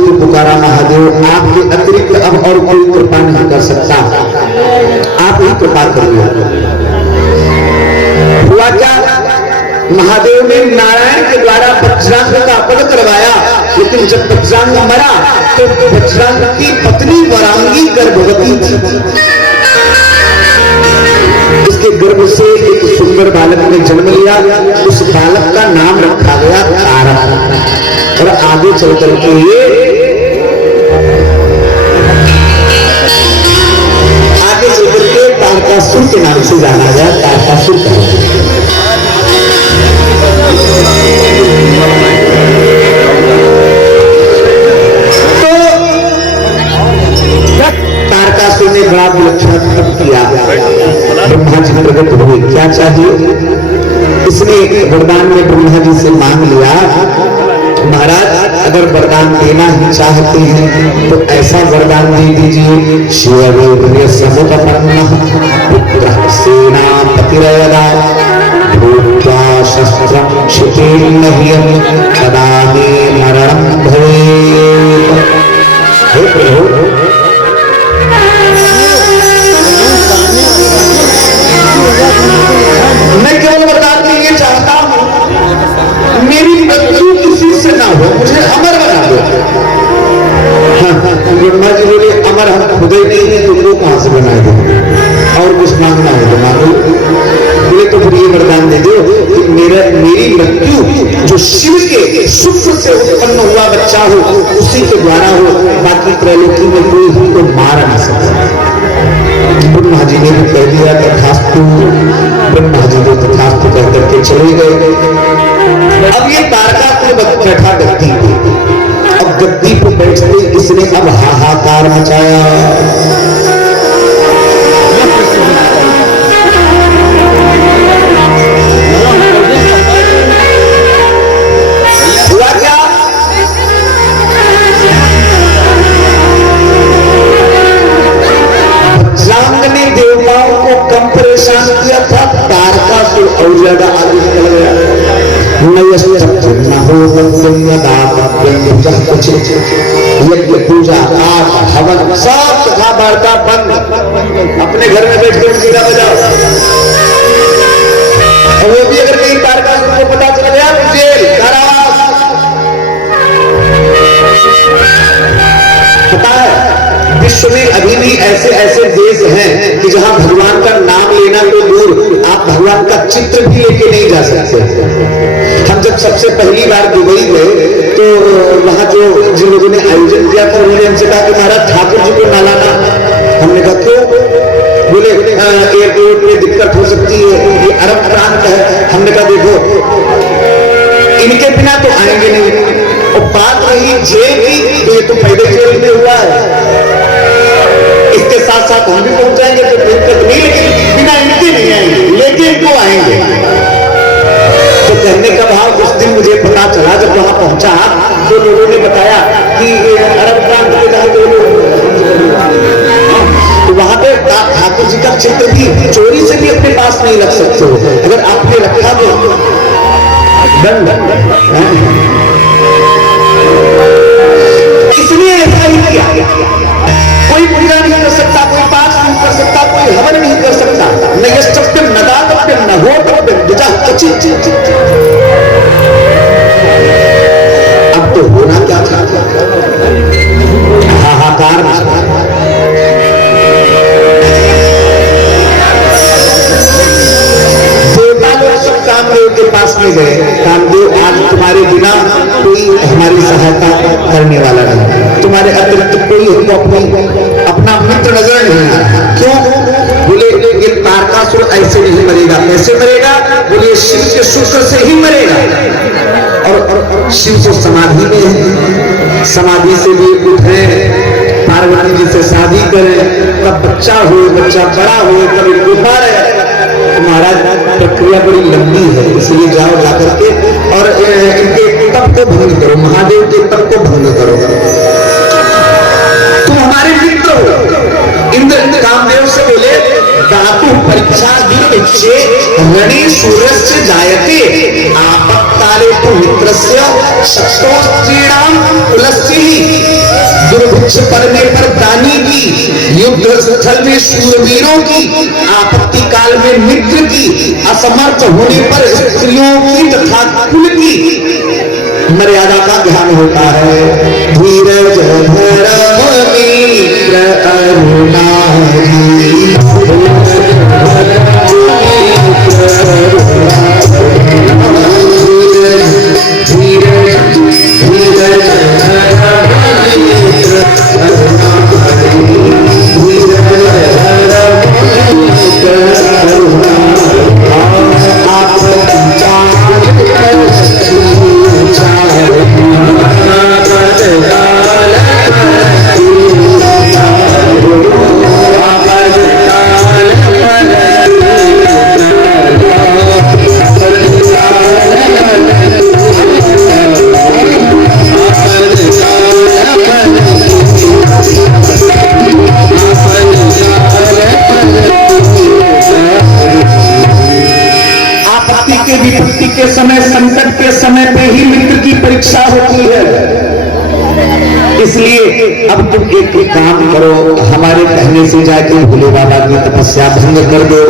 को पुकारा महादेव, आपके अतिरिक्त अब और कोई कृपा नहीं कर सकता, आप ही कृपा करिए। हुआ क्या, महादेव ने नारायण के द्वारा वज्रांग का अपहरण करवाया, लेकिन जब वज्रांग मरा तो वज्रांग की पत्नी वरांगी गर्भवती थी। उसके गर्भ से एक सुंदर बालक ने जन्म लिया, उस बालक का नाम रखा गया तारा। और आगे चल करके तारकासुर के नाम से जाना गया, तारकासुर तो तारकासुर ने बड़ा विलक्षण तप किया, ब्रह्मा जी प्रकट हुए, क्या चाहिए इसने वरदान में ब्रह्मा जी से मांग लिया, महाराज अगर वरदान देना ही चाहते हैं तो ऐसा वरदान दे दीजिए, शिववीर्य समुपपन्नः पुत्रः सेनापतिर्यदा भूत्वा शस्त्रं क्षिपेन्न ह्यं तदा मे मरणं भवेत्। हे प्रभु, मैं केवल वरदान में ये चाहता हूं मेरी मृत्यु किसी से ना हो, मुझे अमर बना दो। ब्रह्मा जी बोले अमर हम खुद ही नहीं है, तुमको कहां से बना दो, और कुछ मांगना है तो मांगो। बोले तो फिर ये वरदान दे दो कि मेरी मृत्यु जो शिव के शुक्र से उत्पन्न हुआ बच्चा हो उसी के द्वारा हो, बाकी त्रैलोकी में कोई हमको मार ना सके। ब्रह्मा जी ने भी कह दिया तथास्तु, ब्रह्मा जी ने तथास्तु कह करके चले गए। अब ये तारकासुर बैठा गद्दी पे, अब गद्दी पे बैठते इसने अब हाहाकार मचाया। हुआ क्या, वज्रांग ने देवताओं को कम परेशान किया था, तारकासुर और ज्यादा आगे निकल गया। यज्ञ पूजा आठ हवन सब कथा वार्ता बंद, अपने घर में बैठ कर जीरा बजाओ। और वो भी अगर कहीं तारकासुर को पता चल गया तो जेल कारावास। पता है विश्व में अभी भी ऐसे ऐसे देश हैं कि जहां भगवान का नाम लेना तो दूर, आप भगवान का चित्र भी लेके नहीं जा सकते। हम जब सबसे पहली बार दुबई गए तो वहां जो जिन लोगों ने आयोजन किया था उन्होंने हमसे कहा कि महाराज ठाकुर जी को ना लाना। हमने कहा क्यों? बोले एयरपोर्ट में दिक्कत हो सकती है, ये अरब प्रांत है। हमने कहा देखो इनके बिना तो आएंगे नहीं, और बात रही जेल की तो ये तो पैदल जेल में हुआ है, इसके साथ साथ हम भी पहुंच जाएंगे तो दिक्कत नहीं, लेकिन बिना इनके नहीं आएंगे, लेकिन तो आएंगे। तो कहने का भाव उस दिन मुझे पता चला जब वहां पहुंचा तो लोगों ने बताया कि अरब प्रांत में जहां तो वहां पे ठाकुर जी का चित्र भी चोरी से भी अपने पास नहीं रख सकते हो, अगर आपने रखा तो दंड। इसलिए ऐसा ही किया, कोई पूजा नहीं कर सकता, कोई पाठ नहीं कर सकता, कोई हवन नहीं कर सकता, न यष्टव्यम न दातव्यम न होतव्यम द्विजा क्वचित्। अब तो होना क्या था, हाहाकार कामदेव के पास में गए, कामदेव आज तुम्हारे बिना कोई हमारी सहायता करने वाला नहीं, तुम्हारे अतिरिक्त कोई हमको अपना मित्र नजर नहीं आ रहा। क्यों? बोले ये तारकासुर ऐसे नहीं मरेगा। कैसे मरेगा? बोले शिव के शुक्र से ही मरेगा, और शिव तो समाधि में है, समाधि से भी उठे, पार्वती जी से शादी करें, तब बच्चा हो, बच्चा बड़ा हो, तब इनको मारे। महाराज प्रक्रिया बड़ी लंबी है, इसलिए जाओ जाकर के और इनके तप को भंग करो, महादेव के तप को भंग करो। तुम हमारे मित्र हो। इंद्र कामदेव से बोले धातु परीक्षा रणे सूर्यस्य जायते आपत्काले तो मित्रस्य शक्तोस्त्रीणाम तुलसी दुर्भिक्ष पड़ने पर दानी की, युद्ध स्थल में शूरवीरों की, आपत्ति काल में मित्र की, असमर्थ होने पर स्त्रियों की तथा कुल की मर्यादा का ध्यान होता है। धीरज धर्म मित्र अरुणारी, परीक्षा होती है। इसलिए अब तुम एक काम करो, हमारे कहने से जाके भोले बाबा की तपस्या भंग कर दो।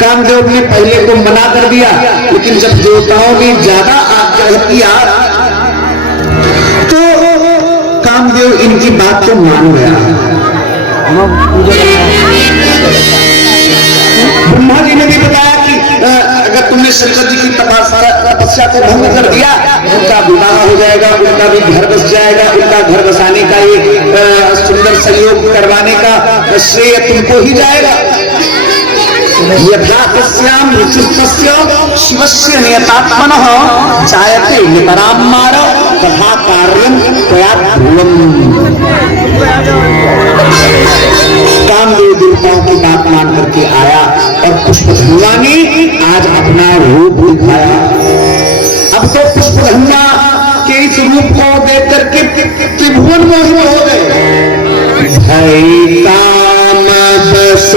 कामदेव ने पहले तो मना कर दिया, लेकिन जब देवताओं ने ज्यादा आग्रह किया तो कामदेव इनकी बात को मान गया। ब्रह्मा जी ने भी बताया कि अगर तुमने शंकर जी की तपस्या को भंग कर दिया, उनका विवाह हो जाएगा, उनका भी घर बस जाएगा, उनका घर बसाने का ये सुंदर सहयोग करवाने का श्रेय तुमको ही जाएगा। यथा तस्याम रुचिस्तस्य शिवस्य नियतात्मनः जायते नितराम मार तथा कार्यं त्वया ध्रुवम्। कामदेव देवताओं की बात मान करके आया और पुष्पधन्वा ने आज अपना रूप दिखाया। अब तो पुष्पधन्वा के इस रूप को देख करके त्रिभुवन मोहित हो गए। भई काम बस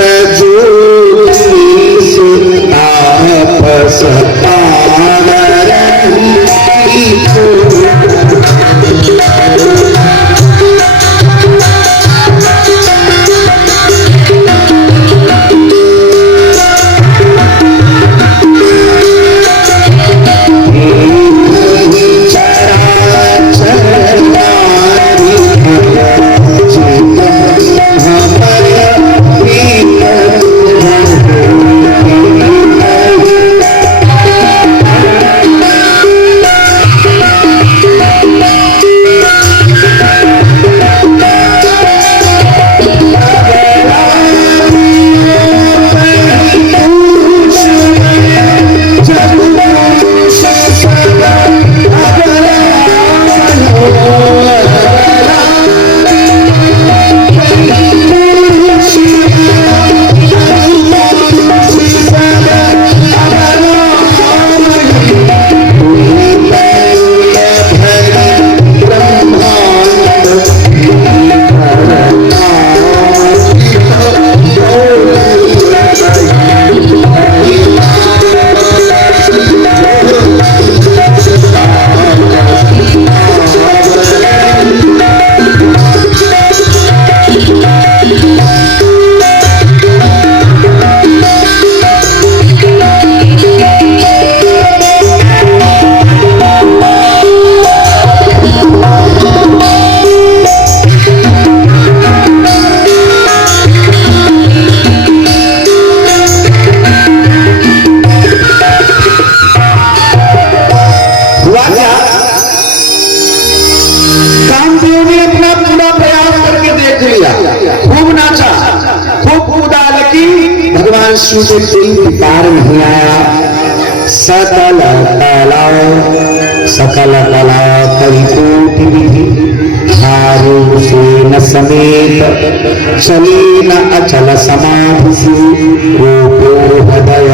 आपस शिव से कोई विकार नहीं आया। सकल कला परिकोटि विधि हारो से न समेत चले न अचल समाधि से रूपो हृदय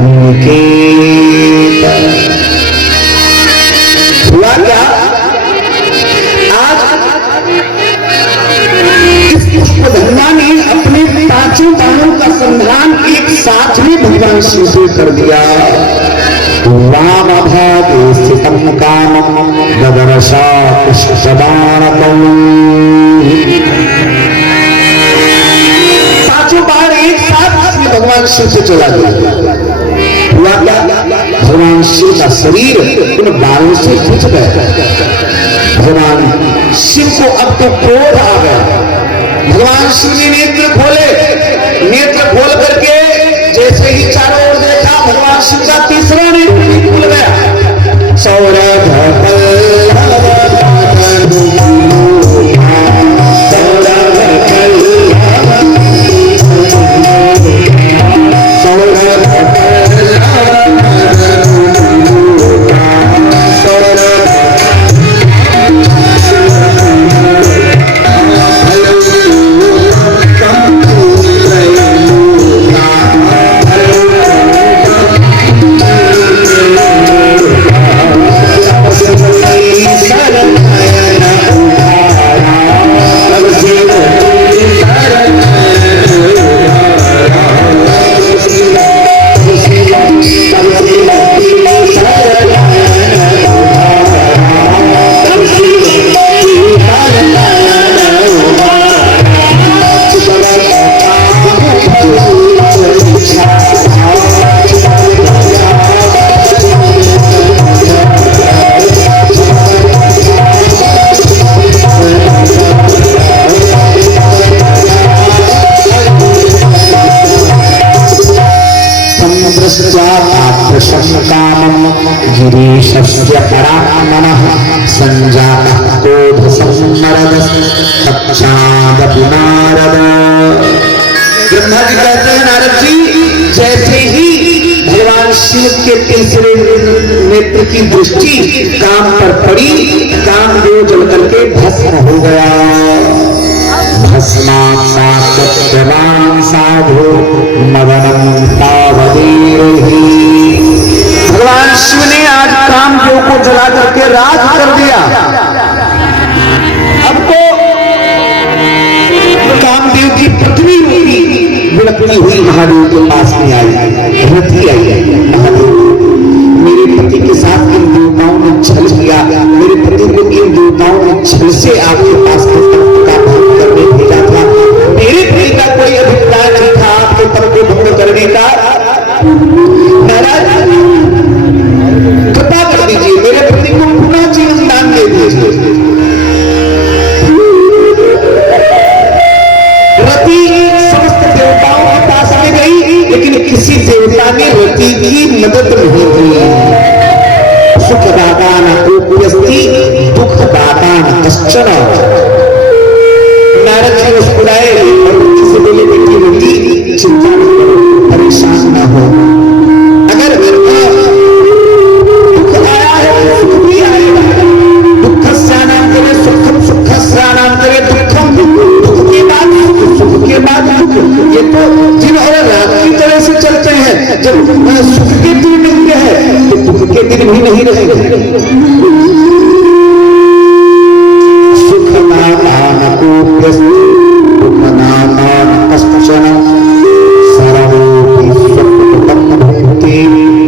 निकेत। हुआ क्या? आज इस पुष्पधन्वा ने अपने पांचों बाणों का संधान एक साथ में भगवान शिव से कर दिया। वाम भागे स्थितम कामम सदानकम्। पांचों बाण एक साथ भगवान शिव से चला गया। हुआ क्या, भगवान शिव का शरीर उन बाणों से खिंच गया। भगवान शिव को अब तो क्रोध आ गया। भगवान शिव ने नेत्र खोले, नेत्र खोल करके जैसे ही चारों ओर देखा, भगवान शिव का तीसरा नेत्र खुल गया। सौरभ गिरीशस्य परात्मनः संजातः क्रोधसम्मरदः तच्चादपि नारद। ब्रह्मा जी कहते हैं, नारद जी, जैसे ही भगवान शिव के तीसरे नेत्र की दृष्टि काम पर पड़ी, कामदेव जल करके भस्म हो गया। भस्मात्मात्मवान् साधु मदनं तावदेरहि। भगवान शिव ने आज कामदेव को जला करके राज कर दिया। अब तो कामदेव की पत्नी विलपती हुई महादेव के पास में आई, रथी आई। महादेव, मेरे पति के साथ इन देवताओं ने छल किया, मेरे पति को इन देवताओं ने छल से आपके पास का भंग करने भेजा था। मेरे पति का कोई अभिप्राय नहीं था आपके पद को भंग करने का। महाराज कृपा कर दीजिए, मेरे पति को पुनः जीवन दान दे दीजिए। रति समस्त देवताओं के पास में गई, लेकिन किसी देवता ने रति की मदद नहीं की। सुखदाता न कोऽप्यस्ति दुःखदाता न कश्चन। नारद जी मुस्कुराए और किसी बोले, बेटी रति चिंता न करो, परेशान न हो। अगर दुख आया है तो सुख भी आएगा। दुःखस्यानां करे सुखम, सुखस्यानां करे दुःखम। दुख के बाद सुख, सुख के बाद दुख। ये तो दिन और रात की तरह से चलते हैं। जब सुख के दिन मिलते हैं तो दुख के दिन भी नहीं रहेंगे। सुख नाम कोऽप्यस्ति दुःख नाम कश्चन सर्वोऽपि स्वकुटुम्बं भुङ्क्ते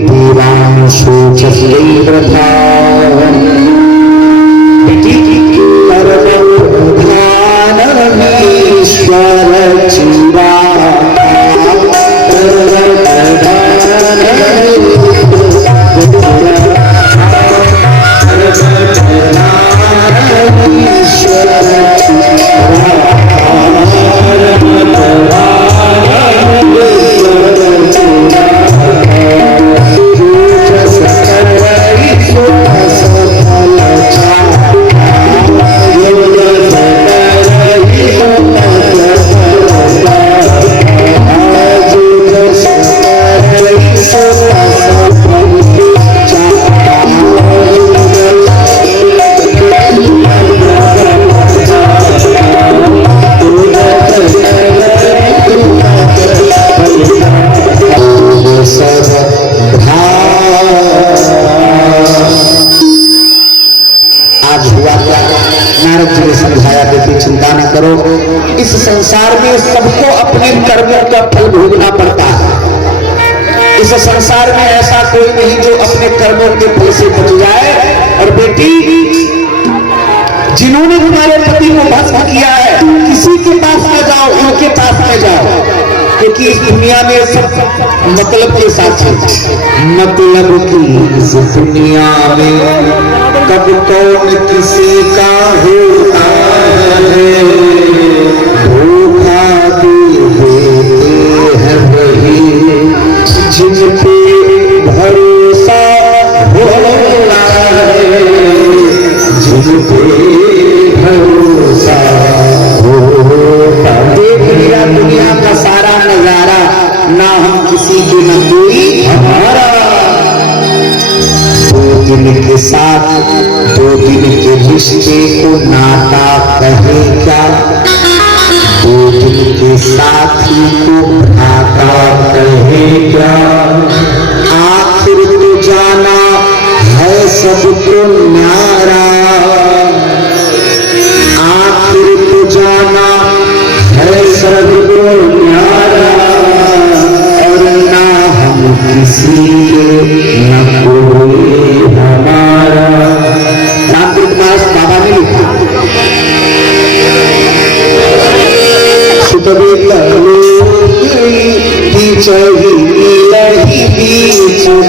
देवांशो च वृथा। परमप्रधानमीश्वर चिरा इस संसार में सबको अपने कर्मों का फल भोगना पड़ता है। इस संसार में ऐसा कोई नहीं जो अपने कर्मों के फल से बच जाए। और बेटी, जिन्होंने तुम्हारे पति को भस्म किया है, किसी के पास न जाओ, उनके पास न जाओ, क्योंकि इस दुनिया में सब मतलब के साथ है। मतलब की इस दुनिया में कब कौन किसी का होता है, धोखा देते हैं वही जिन पे भरोसा होता है, जिन पे भरोसा होता। देख लिया दुनिया का सारा नजारा, ना हम किसी के न कोई हमारा। दो दिन के साथ दो दिन के रिश्ते को नाता कहे क्या, दो दिन के साथी को नाता कहे क्या। आखिर तो जाना है सबको न्यारा, आखिर तो जाना है सबको न्यारा, और ना हम किसी के न कोई हमारा। रामकृष्ण दास बाबा ने लिखा, सुतबे चढ़ी लही बीच छुप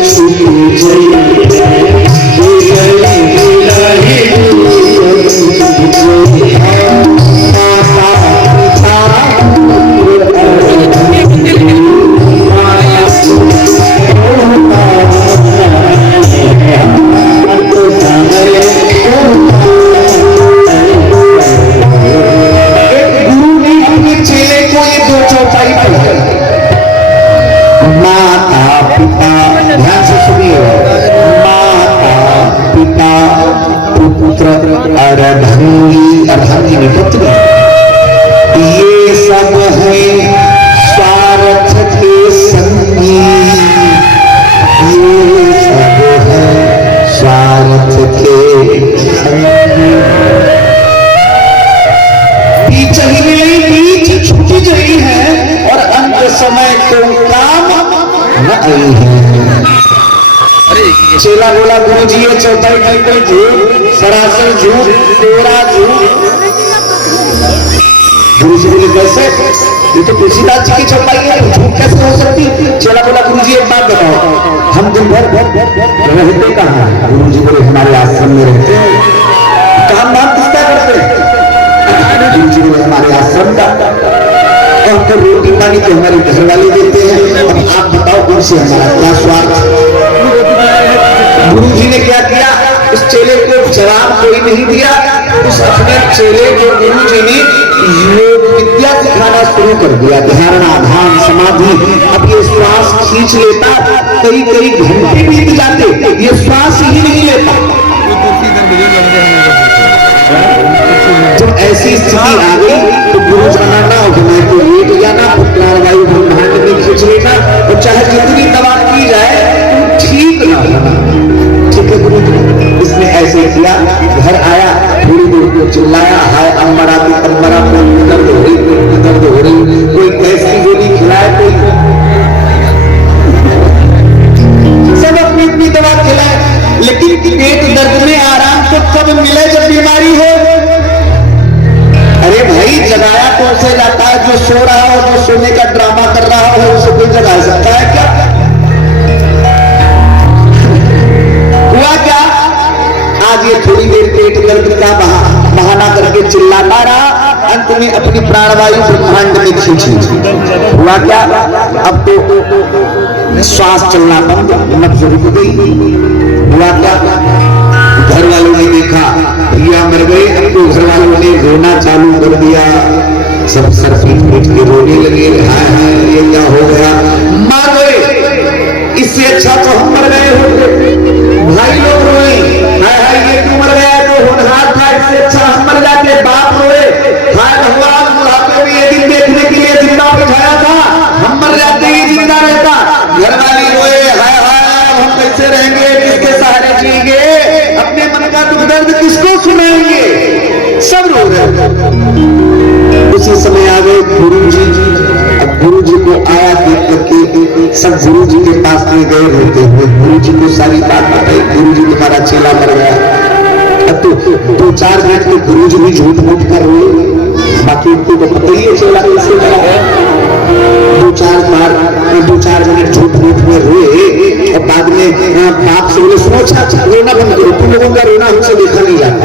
अर्धांगी, अर्धांगी में पुत्र, ये सब है स्वार्थ के संगी, ये सब है स्वार्थ के संगी। बीच ही में बीच छूट गई है और अंत समय को काम न आई है। चेला बोला गुरु जी ये चौथाई टाइटल झूठ, सरासर झूठ, तेरा झूठ। गुरु जी बोले कैसे, ये तो तुलसीदास जी की चौपाई है, झूठ कैसे हो सकती। चेला बोला गुरु जी एक बात बताओ, हम दिन भर रहते कहाँ हैं। गुरु जी बोले हमारे आश्रम में रहते हैं। काम धाम किसका करते हैं। गुरु जी बोले हमारे आश्रम का, और तो रोटी पानी तो हमारे घर वाले देते हैं। अब आप बताओ उनसे हमारा क्या स्वार्थ। गुरु जी ने क्या किया, उस चेले को जवाब कोई नहीं दिया। उस अपने चेले को गुरु जी ने योग विद्या सिखाना शुरू कर दिया, धारणा, ध्यान, समाधि। अब ये श्वास खींच लेता, कई कई घंटे बीत जाते, ये श्वास ही नहीं लेता। जब ऐसी स्थिति आ गई तो गुरु जाना मैं तो लेट जाना, प्राणवायु ब्रह्मांड में खींच लेना, और चाहे जितनी दवा की जाए ठीक ना होना। ठीक है गुरु जी, इसने ऐसे किया। घर आया, थोड़ी देर को चिल्लाया, हाय अम्बरा की अम्बरा, कोई दर्द हो रही, कोई दर्द हो रही, कोई कैसी गोली खिलाए, कोई सब अपनी अपनी दवा खिलाए, लेकिन पेट दर्द में आराम तो कब मिले जब बीमारी हो। अरे भाई जगाया कौन से जाता है, जो सो रहा हो, जो सोने का ड्रामा कर रहा हो, उसे कोई जगा सकता है क्या। हुआ क्या, आज ये थोड़ी देर पेट दर्द का बहाना करके चिल्लाता रहा, अंत में अपनी प्राणवायु ब्रह्मांड में खींची। हुआ क्या, अब तो श्वास चलना बंद, नब्ज रुक गई। हुआ क्या, घर वालों ने देखा भैया मर गए। अब तो घर वालों ने रोना चालू कर दिया, सब सर पीट के रोने लगे, हाय हाय ये क्या हो गया, मर गए, इससे अच्छा तो हम मर गए होते। भाई लोग रोए, हाय हाय ये क्यों मर गया, तो होनहार था, इससे अच्छा हम मर जाते। बाप रोए, हाय भगवान बुढ़ापे में ये दिन देखने के लिए जिंदा बिठाया था, हम मर जाते, ये जिंदा रहता। घर वाली रोए, हाय हाय हम कैसे रहेंगे, किसके सहारे जिएंगे, अपने मन का दुख दर्द किसको सुनाएंगे, सब रो रहे। उसी समय आ गए गुरु जी। अब गुरु जी को आया देख करके सब गुरु जी के पास में गए रहते हुए गुरु जी को सारी बात बताई। गुरु जी तुम्हारा चेला मर गया, अब तो दो चार मिनट के गुरुजी भी झूठ मूठ कर रोए, बाकी उनको तो पता ही है चला कैसे है। दो चार मिनट झूठ मूठ में रोए और बाद में बाप से बोले सुनो अच्छा रोना बंद करो, तुम लोगों का रोना हमसे देखा नहीं जाता,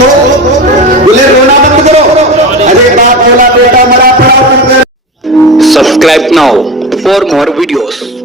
तो बोले रोना बंद करो। अरे बाप बोला बेटा मरा पड़ा। Subscribe now for more videos.